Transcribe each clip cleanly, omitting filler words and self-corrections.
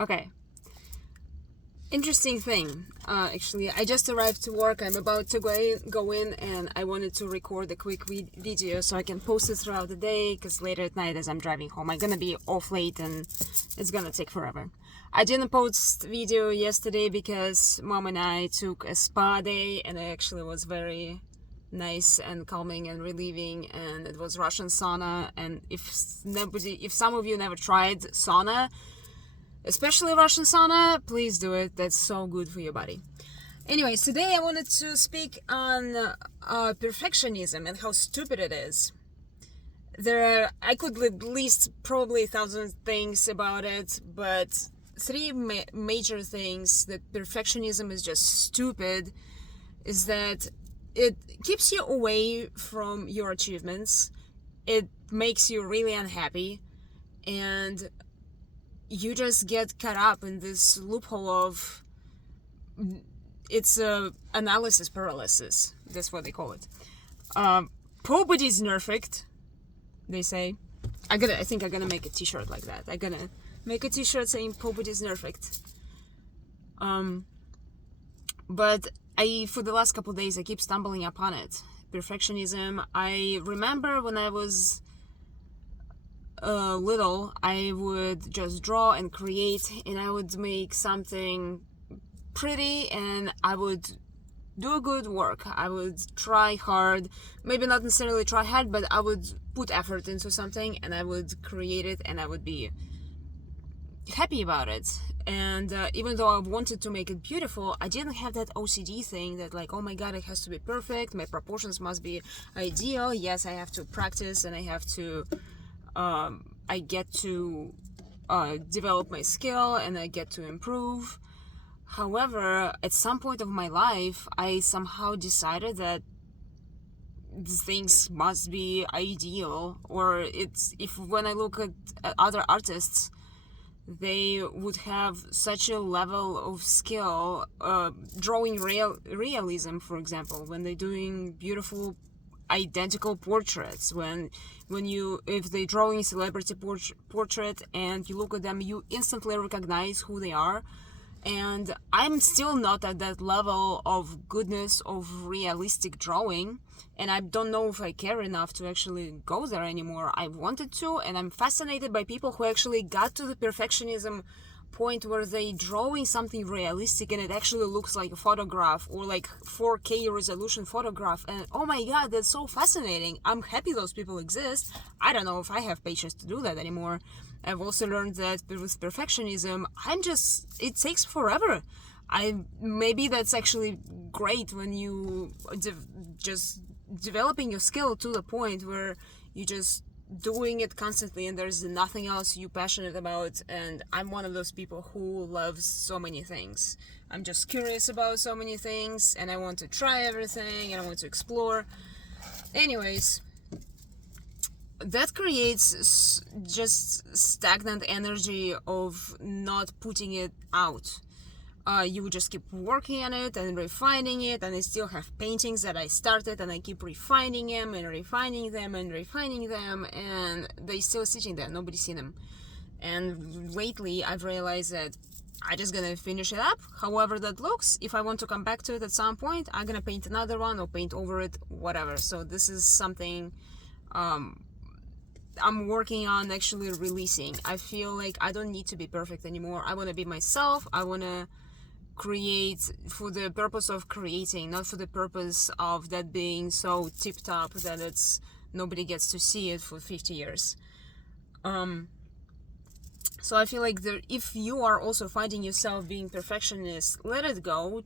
Okay. Interesting thing. Actually, I just arrived to work. I'm about to go in, and I wanted to record a quick video so I can post it throughout the day, because later at night as I'm driving home, I'm gonna be off late and it's gonna take forever. I didn't post video yesterday because Mom and I took a spa day, and it actually was very nice and calming and relieving, and it was Russian sauna. And if some of you never tried sauna, especially Russian sauna, please do it. That's so good for your body. Anyways, today I wanted to speak on perfectionism and how stupid it is. I could list probably 1,000 things about it, but three major things that perfectionism is just stupid is that it keeps you away from your achievements, it makes you really unhappy, and you just get caught up in this loophole of it's analysis paralysis. That's what they call it. Pobody's Nerfect, they say. I think I'm gonna make a t-shirt like that. I'm gonna make a t-shirt saying Pobody's Nerfect. But for the last couple of days I keep stumbling upon it. Perfectionism. I remember when I was little, I would just draw and create, and I would make something pretty, and I would do good work. I would try hard, maybe not necessarily try hard, but I would put effort into something, and I would create it, and I would be happy about it. And even though I wanted to make it beautiful, I didn't have that OCD thing that like, oh my god, it has to be perfect, my proportions must be ideal. Yes, I have to practice, and I have to I get to develop my skill, and I get to improve. However, at some point of my life, I somehow decided that things must be ideal, or when I look at other artists, they would have such a level of skill drawing realism, for example, when they're doing beautiful identical portraits, if they're drawing a celebrity portrait and you look at them, you instantly recognize who they are. And I'm still not at that level of goodness of realistic drawing, and I don't know if I care enough to actually go there anymore. I wanted to, and I'm fascinated by people who actually got to the perfectionism point where they drawing something realistic and it actually looks like a photograph, or like 4K resolution photograph, and oh my god, that's so fascinating. I'm happy those people exist. I don't know if I have patience to do that anymore. I've also learned that with perfectionism, it takes forever. Maybe that's actually great when you just developing your skill to the point where you just doing it constantly and there's nothing else you're passionate about. And I'm one of those people who loves so many things. I'm just curious about so many things, and I want to try everything, and I want to explore. Anyways, that creates just stagnant energy of not putting it out. You would just keep working on it and refining it, and I still have paintings that I started, and I keep refining them and refining them and refining them, and they still sitting there, nobody's seen them. And lately I've realized that I'm just gonna finish it up however that looks. If I want to come back to it at some point, I'm gonna paint another one or paint over it, whatever. So this is something I'm working on actually releasing. I feel like I don't need to be perfect anymore. I want to be myself. I want to create for the purpose of creating, not for the purpose of that being so tip-top that nobody gets to see it for 50 years. So I feel like if you are also finding yourself being perfectionist, let it go.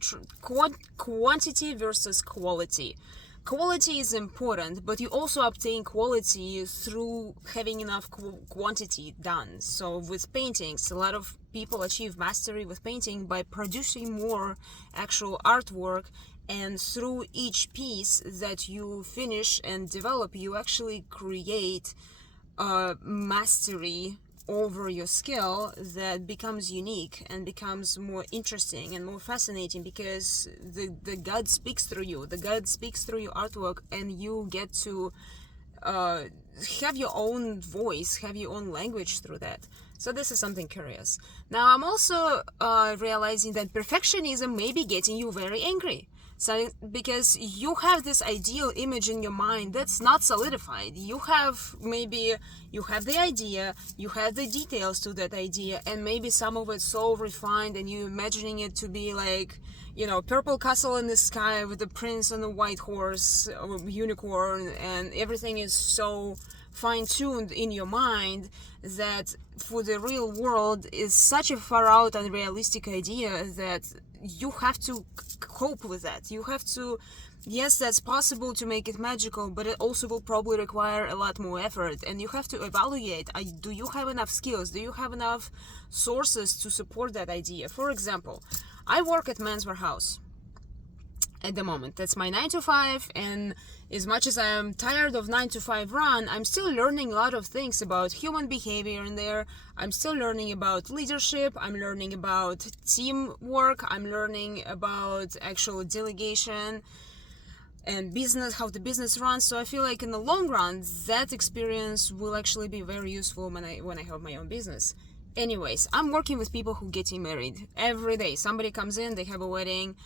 Quantity versus quality. Quality is important, but you also obtain quality through having enough quantity done. So with paintings, a lot of people achieve mastery with painting by producing more actual artwork, and through each piece that you finish and develop, you actually create mastery over your skill that becomes unique and becomes more interesting and more fascinating, because the God speaks through you. The God speaks through your artwork, and you get to have your own voice, have your own language through that. So this is something curious. Now I'm also realizing that perfectionism may be getting you very angry. So because you have this ideal image in your mind that's not solidified. You have the idea, you have the details to that idea, and maybe some of it's so refined and you're imagining it to be like, purple castle in the sky with the prince on a white horse or unicorn, and everything is so fine-tuned in your mind that for the real world is such a far out unrealistic idea that you have to cope with that. You have to, yes, that's possible to make it magical, but it also will probably require a lot more effort, and you have to evaluate, do you have enough skills, do you have enough sources to support that idea. For example, I work at Men's Warehouse at the moment. That's my 9 to 5, and as much as I'm tired of 9 to 5 run, I'm still learning a lot of things about human behavior in there. I'm still learning about leadership, I'm learning about teamwork, I'm learning about actual delegation and business, how the business runs. So I feel like in the long run, that experience will actually be very useful when I have my own business. Anyways, I'm working with people who getting married every day. Somebody comes in, they have a wedding.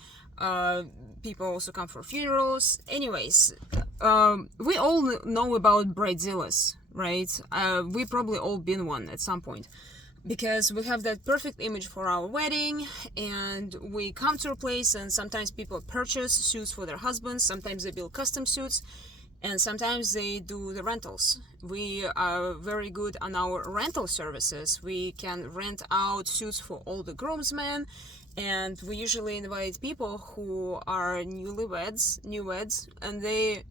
People also come for funerals. Anyways, we all know about bridezillas, right? We probably all been one at some point, because we have that perfect image for our wedding, and we come to a place, and sometimes people purchase suits for their husbands, sometimes they build custom suits, and sometimes they do the rentals. We are very good on our rental services. We can rent out suits for all the groomsmen, and we usually invite people who are newlyweds, and they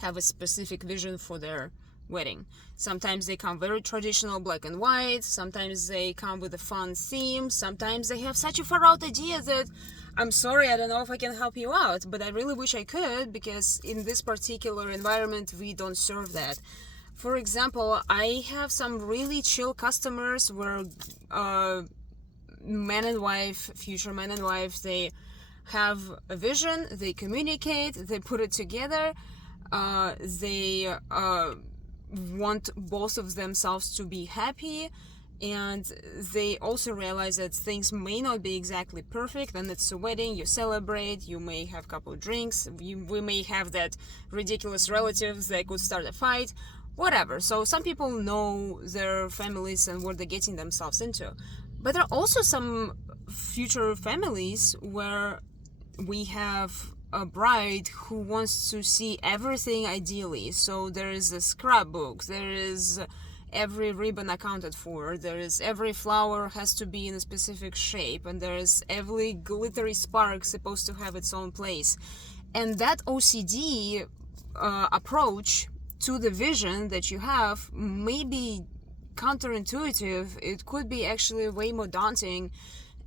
have a specific vision for their wedding. Sometimes they come very traditional, black and white. Sometimes they come with a fun theme. Sometimes they have such a far out idea that I'm sorry, I don't know if I can help you out, but I really wish I could, because in this particular environment we don't serve that. For example, I have some really chill customers where future man and wife, they have a vision, they communicate, they put it together, they want both of themselves to be happy, and they also realize that things may not be exactly perfect, and it's a wedding, you celebrate, you may have a couple of drinks, we may have that ridiculous relatives that could start a fight, whatever. So some people know their families and what they're getting themselves into. But there are also some future families where we have a bride who wants to see everything ideally. So there is a scrapbook, there is every ribbon accounted for, there is every flower has to be in a specific shape, and there is every glittery spark supposed to have its own place. And that OCD approach to the vision that you have may be counterintuitive. It could be actually way more daunting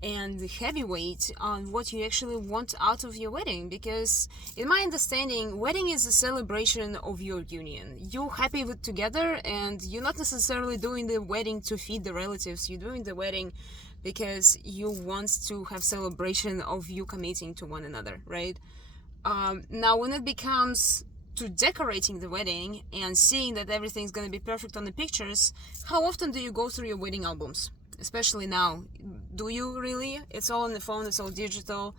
and heavyweight on what you actually want out of your wedding, because in my understanding, wedding is a celebration of your union. You're happy with together, and you're not necessarily doing the wedding to feed the relatives. You're doing the wedding because you want to have celebration of you committing to one another, right? Now when it becomes to decorating the wedding and seeing that everything's going to be perfect on the pictures, how often do you go through your wedding albums? Especially now. Do you really? It's all on the phone, it's all digital.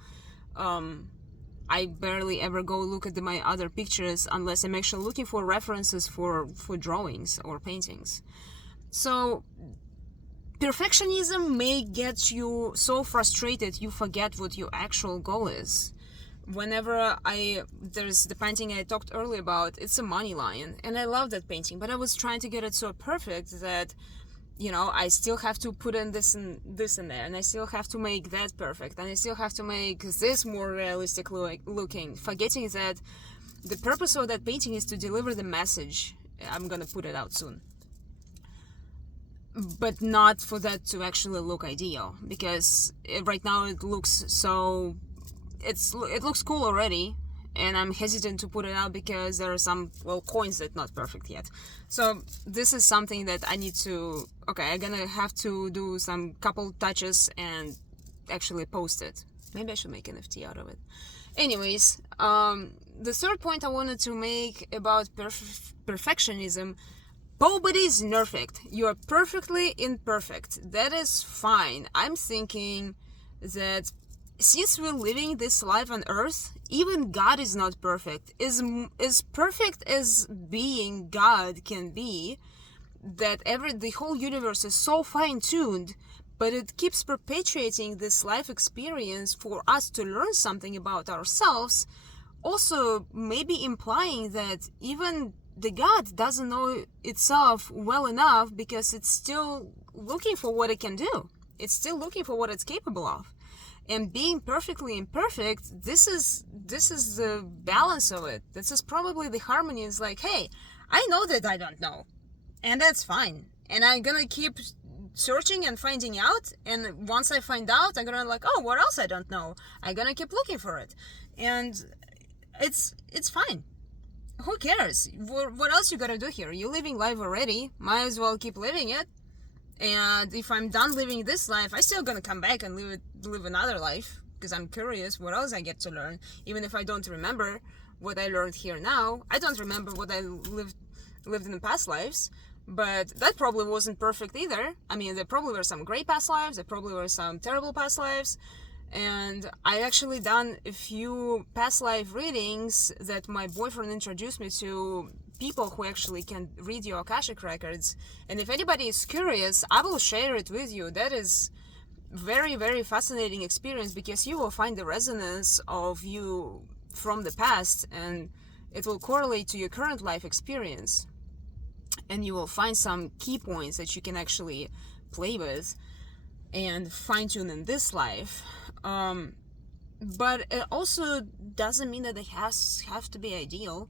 I barely ever go look at my other pictures unless I'm actually looking for references for drawings or paintings. So perfectionism may get you so frustrated you forget what your actual goal is. Whenever there's the painting I talked earlier about, it's a money lion, and I love that painting, but I was trying to get it so perfect that, I still have to put in this and there, and I still have to make that perfect, and I still have to make this more realistic looking, forgetting that the purpose of that painting is to deliver the message. I'm gonna put it out soon, but not for that to actually look ideal, because right now it looks so it looks cool already, and I'm hesitant to put it out because there are some coins that not perfect yet. So this is something that I need to I'm gonna have to do some couple touches and actually post it. Maybe I should make an NFT out of it. Anyways, the third point I wanted to make about perfectionism, Pobody is Nerfect. You are perfectly imperfect. That is fine. I'm thinking that since we're living this life on earth, even God is not perfect. As perfect as being God can be, that the whole universe is so fine-tuned, but it keeps perpetuating this life experience for us to learn something about ourselves, also maybe implying that even the God doesn't know itself well enough because it's still looking for what it can do. It's still looking for what it's capable of. And being perfectly imperfect, this is the balance of it. This is probably the harmony. Is like, hey, I know that I don't know, and that's fine. And I'm gonna keep searching and finding out. And once I find out, I'm gonna like, oh, what else I don't know? I'm gonna keep looking for it, and it's fine. Who cares? What else you gotta do here? You're living life already. Might as well keep living it. And if I'm done living this life, I still gonna come back and live another life because I'm curious what else I get to learn. Even if I don't remember what I learned here now, I don't remember what I lived in the past lives. But that probably wasn't perfect either. I mean, there probably were some great past lives. There probably were some terrible past lives. And I actually done a few past life readings that my boyfriend introduced me to people who actually can read your Akashic records. And if anybody is curious, I will share it with you. That is very, very fascinating experience because you will find the resonance of you from the past and it will correlate to your current life experience. And you will find some key points that you can actually play with and fine-tune in this life. But it also doesn't mean that they have to be ideal.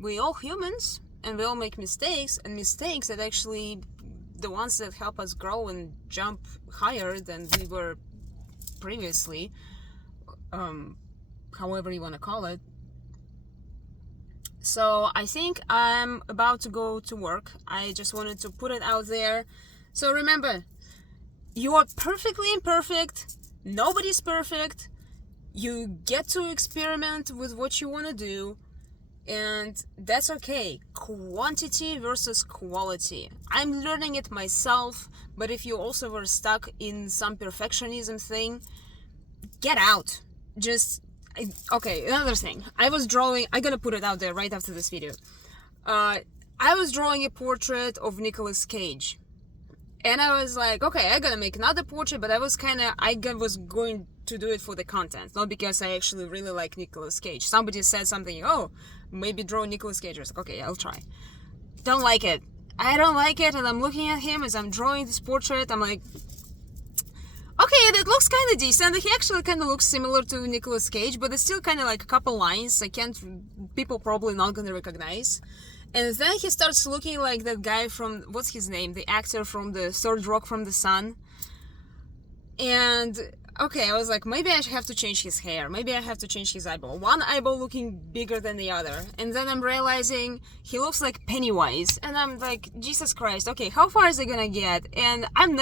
We all humans, and we all make mistakes, and mistakes that actually the ones that help us grow and jump higher than we were previously, however you want to call it. So I think I'm about to go to work. I just wanted to put it out there. So remember, you are perfectly imperfect. Nobody's perfect. You get to experiment with what you want to do, and that's okay. Quantity versus quality. I'm learning it myself, but if you also were stuck in some perfectionism thing, get out. Okay, another thing. I'm gonna put it out there right after this video. I was drawing a portrait of Nicolas Cage. And I was like, okay, I gotta make another portrait, but I was going to do it for the content, not because I actually really like Nicolas Cage. Somebody said something, oh, maybe draw Nicolas Cage. I was like, okay, I'll try. Don't like it. I don't like it, and I'm looking at him as I'm drawing this portrait. I'm like, okay, that looks kind of decent. He actually kind of looks similar to Nicolas Cage, but it's still kind of like a couple lines people probably not gonna recognize. And then he starts looking like that guy from, what's his name? The actor from the Third Rock from the Sun. And, okay, I was like, maybe I have to change his hair. Maybe I have to change his eyeball. One eyeball looking bigger than the other. And then I'm realizing he looks like Pennywise. And I'm like, Jesus Christ, okay, how far is it gonna get? And I'm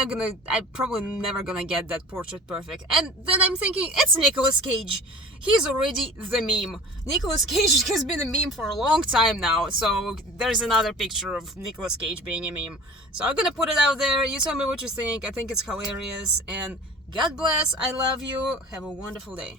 probably never gonna get that portrait perfect. And then I'm thinking, it's Nicolas Cage. He's already the meme. Nicolas Cage has been a meme for a long time now, so there's another picture of Nicolas Cage being a meme. So I'm gonna put it out there. You tell me what you think. I think it's hilarious. And God bless. I love you. Have a wonderful day.